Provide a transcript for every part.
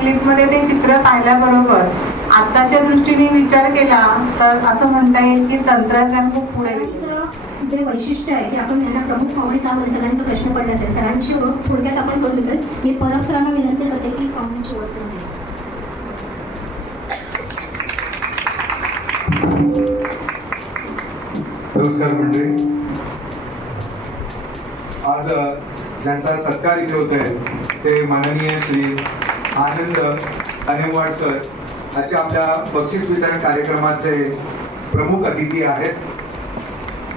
क्लिपमध्ये ते चित्र पाहिल्याबरोबर आताच्या दृष्टीने विचार केला तर असं म्हणता येईल की तंत्रज्ञान खूप पुढे गेलं. जे वैशिष्ट्य आहे की आपण यांना प्रमुख पाहुणे का म्हणजे सगळ्यांचा प्रश्न पडला असेल. सरांची ओळख थोडक्यात आपण करून देतोय. मी परब सरांना विनंती करते की पाहुण्यांची ओळख करून द्या. नमस्कार मंडळी. आज ज्यांचा सत्कार इथे होतोय ते माननीय श्री आनंद अनेवाड सर आजच्या आपल्या बक्षीस वितरण कार्यक्रमाचे प्रमुख अतिथी आहेत.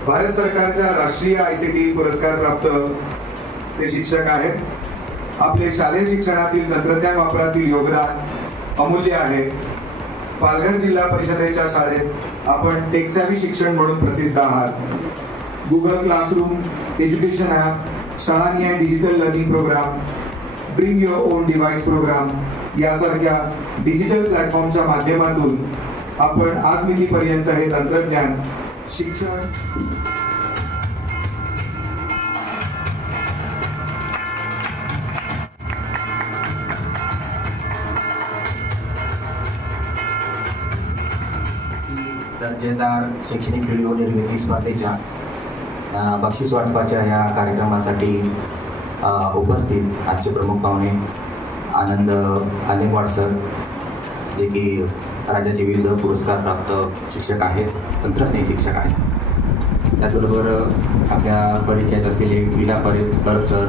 भारत सरकारच्या राष्ट्रीय ICT पुरस्कार प्राप्त ते शिक्षक आहेत. आपले शालेय शिक्षणातील तंत्रज्ञान वापरातील योगदान अमूल्य आहे. पालघर जिल्हा परिषदेच्या शाळेत आपण टेक्सॅवी शिक्षण म्हणून प्रसिद्ध आहात. गुगल क्लासरूम, एज्युकेशन ॲप, शाळानिहाय digital learning program, bring your own device program यासारख्या डिजिटल प्लॅटफॉर्मच्या माध्यमातून आपण आजमितीपर्यंत हे तंत्रज्ञान शिक्षण दर्जेदार शैक्षणिक व्हिडिओ निर्मिती स्पर्धेच्या बक्षीस वाटपाच्या या कार्यक्रमासाठी उपस्थित आजचे प्रमुख पाहुणे आनंद अनेवाड सर, जे की राज्याचे विविध पुरस्कार प्राप्त शिक्षक आहेत, तंत्रज्ञान शिक्षक आहेत. त्याचबरोबर आपल्या परिचयात असलेले विदा परब सर,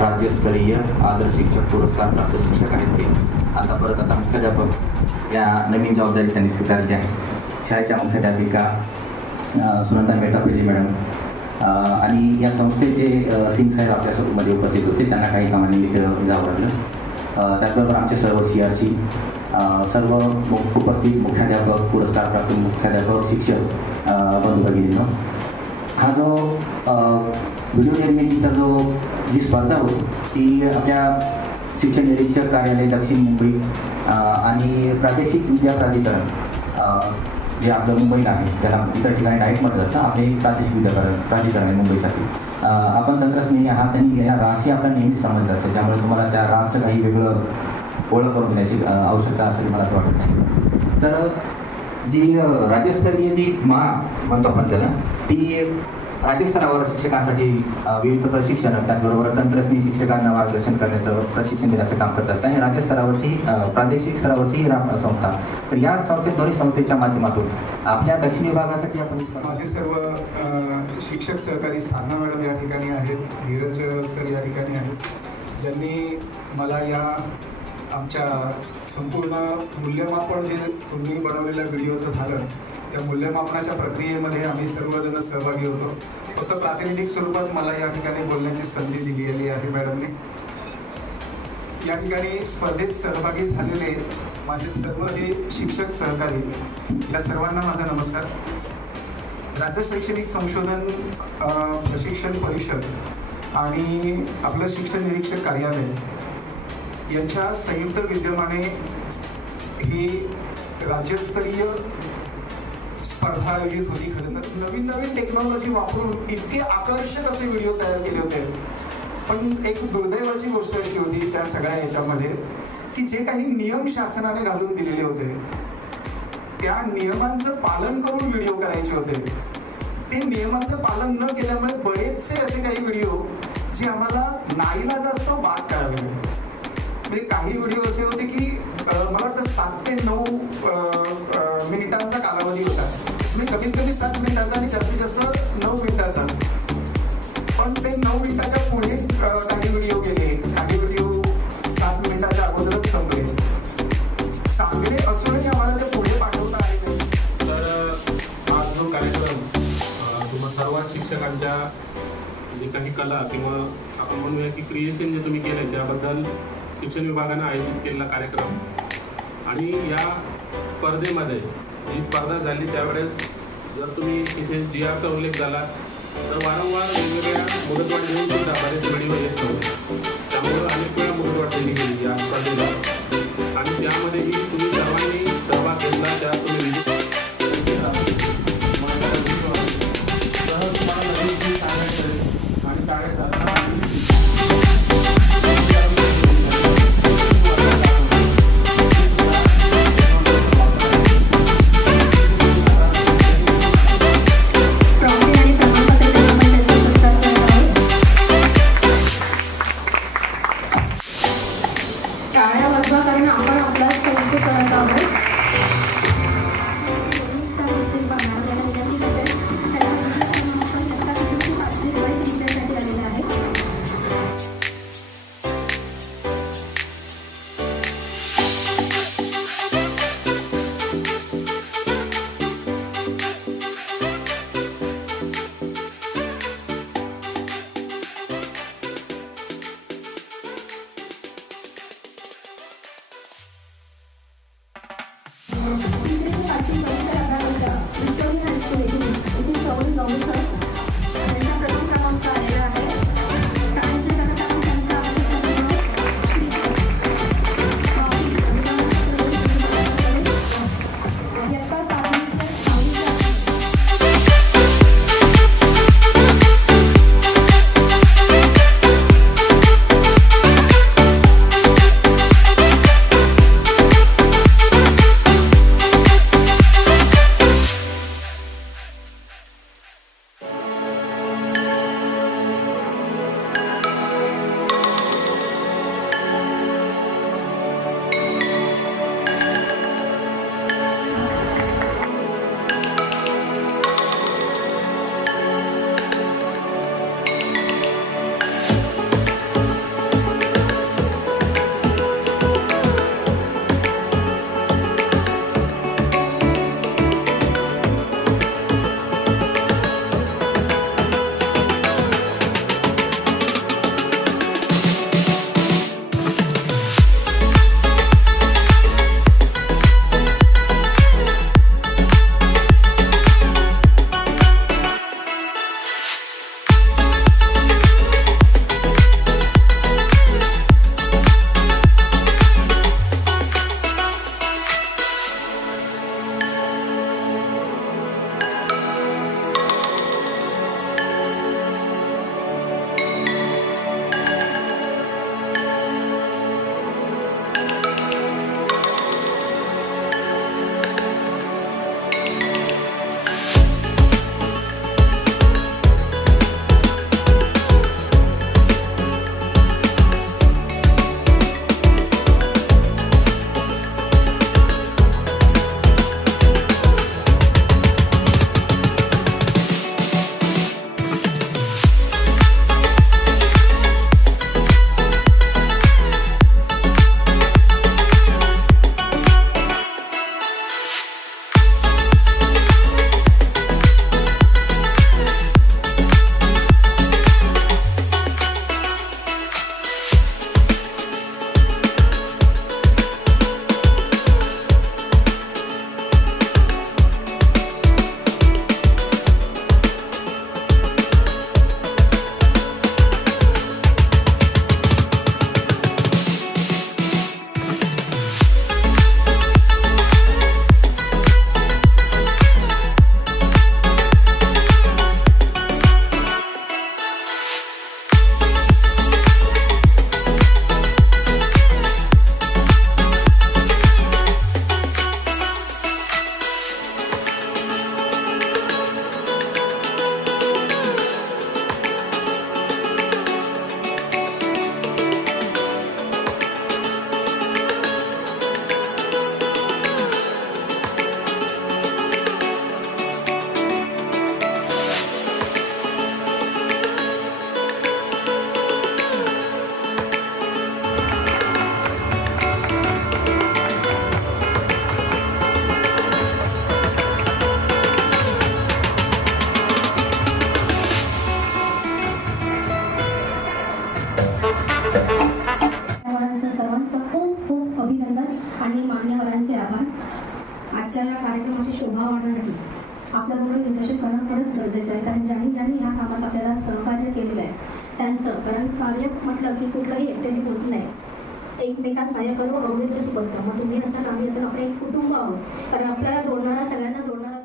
राज्यस्तरीय आदर्श शिक्षक पुरस्कार प्राप्त शिक्षक आहेत. ते आता मुख्याध्यापक या नवीन जबाबदारी त्यांनी स्वीकारली आहे. शाळेच्या मुख्याध्यापिका सुनंदा मेहता मॅडम आणि या संस्थेचे सिंग साहेब आपल्यासोबतमध्ये उपस्थित होते. त्यांना काही कामानिमित्त जावं लागलं. त्याचबरोबर आमचे सर्व CRC, सर्व उपस्थित मुख्याध्यापक, पुरस्कार प्राप्त मुख्याध्यापक, शिक्षक बंधू भगिनींनो, हा जो व्हिडिओ निर्मितीचा जी स्पर्धा होती ती आपल्या शिक्षण निरीक्षक कार्यालय दक्षिण मुंबई आणि प्रादेशिक विद्या प्राधिकरण जे आपलं मुंबईला आहे, त्याला इतर ठिकाणी डायरेक्ट म्हटलं जातं, आपले प्रादेशिक विद्या प्राधिकरण आहे मुंबईसाठी. आपण तंत्रस्नेही आहात आणि या राशी आपल्याला नेहमीच समजत असतं, त्यामुळे तुम्हाला त्या राचं काही वेगळं ओळख करून देण्याची आवश्यकता असेल मला असं वाटत नाही. तर जी राज्यस्तरीय जी म्हणतो आपण त्याला, ती राज्यस्तरावर शिक्षकांसाठी विविध प्रशिक्षण, त्याचबरोबर तंत्रज्ञ शिक्षकांना मार्गदर्शन करण्याचं, प्रशिक्षण देण्याचं काम करत असतं. आणि राज्यस्तरावरची प्रादेशिक स्तरावरची ही संस्था. तर या दोन्ही संस्थेच्या माध्यमातून आपल्या दक्षिण विभागासाठी आपण माझे सर्व शिक्षक सहकारी साधना मॅडम या ठिकाणी आहेत, धीरज सर या ठिकाणी आहेत, ज्यांनी मला या आमच्या संपूर्ण मूल्यमापन जे तुम्ही बनवलेल्या व्हिडिओचं झालं, त्या मूल्यमापनाच्या प्रक्रियेमध्ये आम्ही सर्वजण सहभागी होतो. फक्त प्रातिनिधिक स्वरूपात मला या ठिकाणी बोलण्याची संधी दिलेली आहे मॅडमने. या ठिकाणी स्पर्धेत सहभागी झालेले माझे सर्व हे शिक्षक सहकारी, या सर्वांना माझा नमस्कार. राज्य शैक्षणिक संशोधन प्रशिक्षण परिषद आणि आपलं शिक्षण निरीक्षक कार्यालय यांच्या संयुक्त विद्यमाने ही राज्यस्तरीय स्पर्धा आयोजित होती. खरं तर नवीन टेक्नॉलॉजी वापरून इतके आकर्षक असे व्हिडिओ तयार केले होते. पण एक दुर्दैवाची गोष्ट अशी होती त्या सगळ्या याच्यामध्ये की जे काही नियम शासनाने घालून दिलेले होते, त्या नियमांचं पालन करून व्हिडिओ करायचे होते. ते नियमांचं पालन न केल्यामुळे बरेचसे असे काही व्हिडिओ जे आम्हाला नाईलाजास्तव बाद करावे लागले. म्हणजे काही व्हिडिओ असे होते की मला वाटतं 7 ते 9 मिनिटांचा कालावधी होता. म्हणजे कमीत कमी 7 मिनिटाचा आणि जास्तीत जास्त 9 मिनिटाचा. पण ते 9 मिनिटाच्या पुढे काही व्हिडिओ गेले, काही व्हिडिओ 7 मिनिटाच्या अगोदरच संपले. चांगले असूनही आम्हाला ते पुढे पाठवता आले. तर आज जो कार्यक्रम तुम्हा सर्व शिक्षकांच्या जे काही कला किंवा आपण म्हणूया की क्रिएशन जे तुम्ही केलं त्याबद्दल शिक्षण विभागानं आयोजित केलेला कार्यक्रम, आणि या स्पर्धेमध्ये जी स्पर्धा झाली त्यावेळेस जर तुम्ही तिथे GRचा उल्लेख झाला तर वारंवार वेगवेगळ्या मुदतवाढ देऊन सुद्धा बरेच व्हिडिओ येत होते. त्यामुळं अनेक वेळा मुदतवाढ दिली गेली या स्पर्धेला, आणि त्यामध्येही तुम्ही सर्वांनी सहभाग घेतला. त्या तुम्ही आणि शाळेत जाताना कारण आपण आपला कौतुक करत आहोत. सरांचे आभार. आजच्या या कार्यक्रमाची शोभा वाढवण्यासाठी आपल्याकडून निर्देशन करणं खरंच गरजेचं आहे, कारण ज्यांनी ह्या कामात आपल्याला सहकार्य केलेलं आहे त्यांचं, कारण कार्य म्हटलं की कुठलंही एकट्याने होत नाही, एकमेकांना सहाय्य करू अवघे तर सुबत्त. मग तुम्ही असाल आम्ही असेल, आपण एक कुटुंब आहोत, कारण आपल्याला जोडणारा, सगळ्यांना जोडणारा